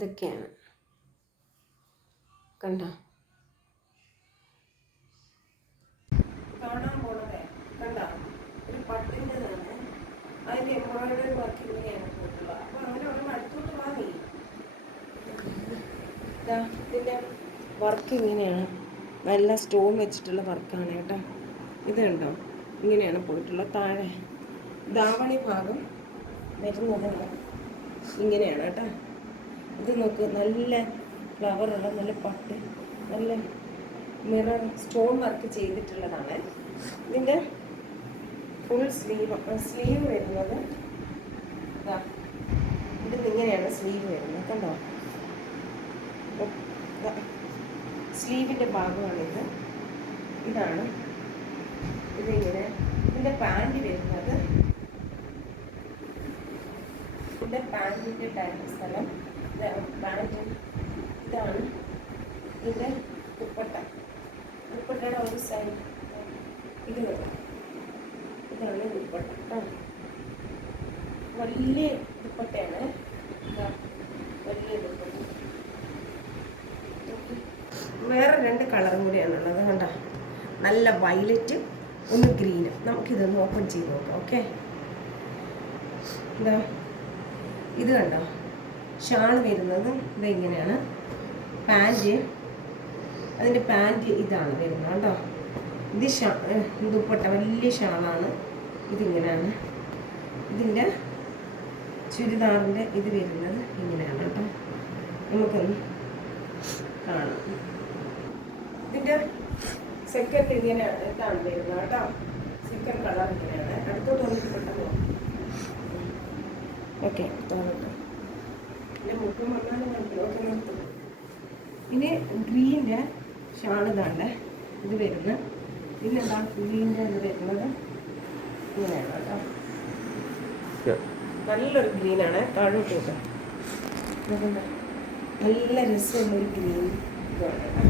ഇതൊക്കെയാണ് കണ്ടോ കാണാൻ പോണതേ കണ്ടോ ഒരു പട്ടിൻ്റെതാണ് അതിൻ്റെ എംബ്രോയിഡറി വർക്ക് ഇങ്ങനെയാണ് പോയിട്ടുള്ളത്. അപ്പോൾ അങ്ങനെ ഒരെണ്ണം അടുത്തോട്ട് വാങ്ങി ഇതിൻ്റെ വർക്ക് ഇങ്ങനെയാണ് നല്ല സ്റ്റോൺ വെച്ചിട്ടുള്ള വർക്കാണ് കേട്ടോ. ഇത് കണ്ടോ ഇങ്ങനെയാണ് പോയിട്ടുള്ളത്. താഴെ ദാവണി ഭാഗം വരുന്നത് ഇങ്ങനെയാണ് കേട്ടോ. ഇത് നോക്ക് നല്ല ഫ്ലവറുള്ള നല്ല പട്ട് നല്ല മിറർ സ്റ്റോൺ വർക്ക് ചെയ്തിട്ടുള്ളതാണ്. ഇതിൻ്റെ ഫുൾ സ്ലീവ് വരുന്നത് ഇതാ ഇതിങ്ങനെയാണ് സ്ലീവ് വരുന്നത് കണ്ടോ. സ്ലീവിൻ്റെ ഭാഗമാണിത്. ഇതാണ് ഇതിങ്ങനെ. ഇതിൻ്റെ പാൻറ് വരുന്നത് ഇതിൻ്റെ പാൻറ്റിൻ്റെ സ്ഥലം പാൻറ്റ് ഇതാണ്. ഇതിൻ്റെ ദുപ്പട്ടയുടെ ഒരു സൈഡ് ഇത് ഇതാണ് ദുപ്പട്ട കേട്ടോ. വലിയ ദുപ്പട്ടയാണ്. വലിയ ദുപ്പട്ട. വേറെ 2 കളറും കൂടിയാണുള്ളത് കണ്ടോ. നല്ല വയലറ്റ് ഒന്ന് ഗ്രീനും. നമുക്കിതൊന്ന് ഓപ്പൺ ചെയ്ത് നോക്കാം. ഓക്കെ എന്താ ഇത് കണ്ടോ ഷാൾ വരുന്നത് ഇതിങ്ങനെയാണ്. പാൻറ്റ് അതിൻ്റെ പാൻറ്റ് ഇതാണ് വരുന്നത് കേട്ടോ. ഇത് ദുപ്പട്ട വലിയ ഷാളാണ്. ഇതിങ്ങനെയാണ്. ഇതിൻ്റെ ചുരിദാറിൻ്റെ ഇത് വരുന്നത് ഇങ്ങനെയാണ് കേട്ടോ. നമുക്കൊന്ന് കാണാം. ഇതിൻ്റെ സെക്കൻഡ് ഇങ്ങനെയാണ് ഇതാണ് വരുന്നത് കേട്ടോ. സെക്കൻഡ് കളർ ഇങ്ങനെയാണ്. അടുത്തോട്ട് വന്നിട്ട് പെട്ടെന്ന് ഓക്കെ തോന്നട്ടെ. പിന്നെ മുഖം വന്നാലും മനസ്സിലോട്ട് നിർത്തും. ഇനി ഗ്രീൻ്റെ ഷാളിതാണ്ട് ഇത് വരുന്നത്. പിന്നെന്താ ഗ്രീൻ്റെ ഇത് വരുന്നത് ഇങ്ങനെയാണ് കേട്ടോ. നല്ലൊരു ഗ്രീനാണ്. താഴോട്ട് നോക്കാം. നല്ല രസമുള്ളൊരു ഗ്രീൻ ഇതാണ് കേട്ടോ.